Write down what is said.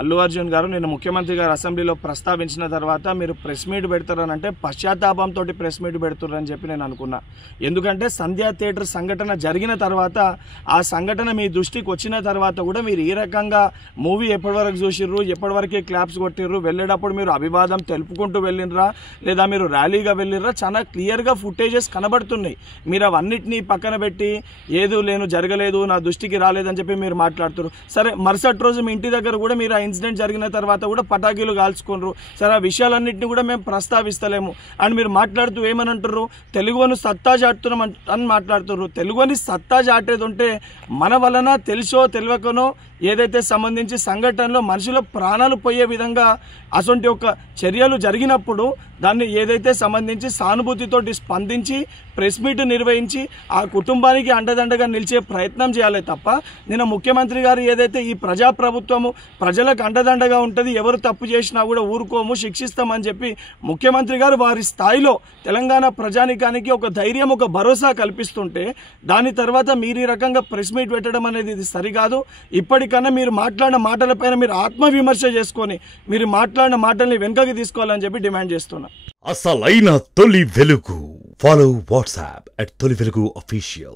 అల్లు అర్జున్ గారు నిన్న ముఖ్యమంత్రి గారు అసెంబ్లీలో ప్రస్తావించిన తర్వాత మీరు ప్రెస్ మీట్ పెడతారని అంటే పశ్చాత్తాపంతో ప్రెస్ మీట్ పెడుతున్నారని చెప్పి నేను అనుకున్నా. ఎందుకంటే సంధ్యా థియేటర్ సంఘటన జరిగిన తర్వాత ఆ సంఘటన మీ దృష్టికి వచ్చిన తర్వాత కూడా మీరు ఈ రకంగా మూవీ ఎప్పటివరకు చూసిర్రు, ఎప్పటివరకే క్లాప్స్ కొట్టిర్రు, వెళ్ళేటప్పుడు మీరు అభివాదం తెలుపుకుంటూ వెళ్ళినరా లేదా మీరు ర్యాలీగా వెళ్ళినరా, చాలా క్లియర్గా ఫుటేజెస్ కనబడుతున్నాయి. మీరు అవన్నిటినీ పక్కన పెట్టి ఏదో లేను జరగలేదు నా దృష్టికి రాలేదని చెప్పి మీరు మాట్లాడుతున్నారు. సరే, మరుసటి రోజు మీ ఇంటి దగ్గర కూడా మీరు ఆ ఇన్సిడెంట్ జరిగిన తర్వాత కూడా పటాకీలు కాల్చుకున్నారు. సరే, ఆ విషయాలన్నింటినీ కూడా మేము ప్రస్తావిస్తలేము అని మీరు మాట్లాడుతూ ఏమని అంటారు, తెలుగుని సత్తా చాటుతున్నాం అని మాట్లాడుతున్నారు. తెలుగుని సత్తా చాటేది ఉంటే మన వలన తెలుసో తెలియకనో ఏదైతే సంబంధించి సంఘటనలో మనుషుల ప్రాణాలు పోయే విధంగా అటువంటి ఒక చర్యలు జరిగినప్పుడు దాన్ని ఏదైతే సంబంధించి సానుభూతితోటి స్పందించి ప్రెస్ మీట్ నిర్వహించి ఆ కుటుంబానికి అండదండగా నిలిచే ప్రయత్నం చేయాలి తప్ప నిన్న ముఖ్యమంత్రి గారు ఏదైతే ఈ ప్రజాప్రభుత్వము ప్రజలకు అండదండగా ఉంటుంది, ఎవరు తప్పు చేసినా కూడా ఊరుకోము శిక్షిస్తామని చెప్పి ముఖ్యమంత్రి గారు వారి స్థాయిలో తెలంగాణ ప్రజానికానికి ఒక ధైర్యం ఒక భరోసా కల్పిస్తుంటే దాని తర్వాత మీరు ఈ రకంగా ప్రెస్ మీట్ పెట్టడం అనేది ఇది సరికాదు. ఇప్పటికన్నా మీరు మాట్లాడిన మాటలపైన మీరు ఆత్మవిమర్శ చేసుకొని మీరు మాట్లాడిన మాటల్ని వెనుకకి తీసుకోవాలని చెప్పి డిమాండ్ చేస్తున్నా. అసలైన తొలి వెలుగు. ఫాలో వాట్సాప్ @తొలి వెలుగు official.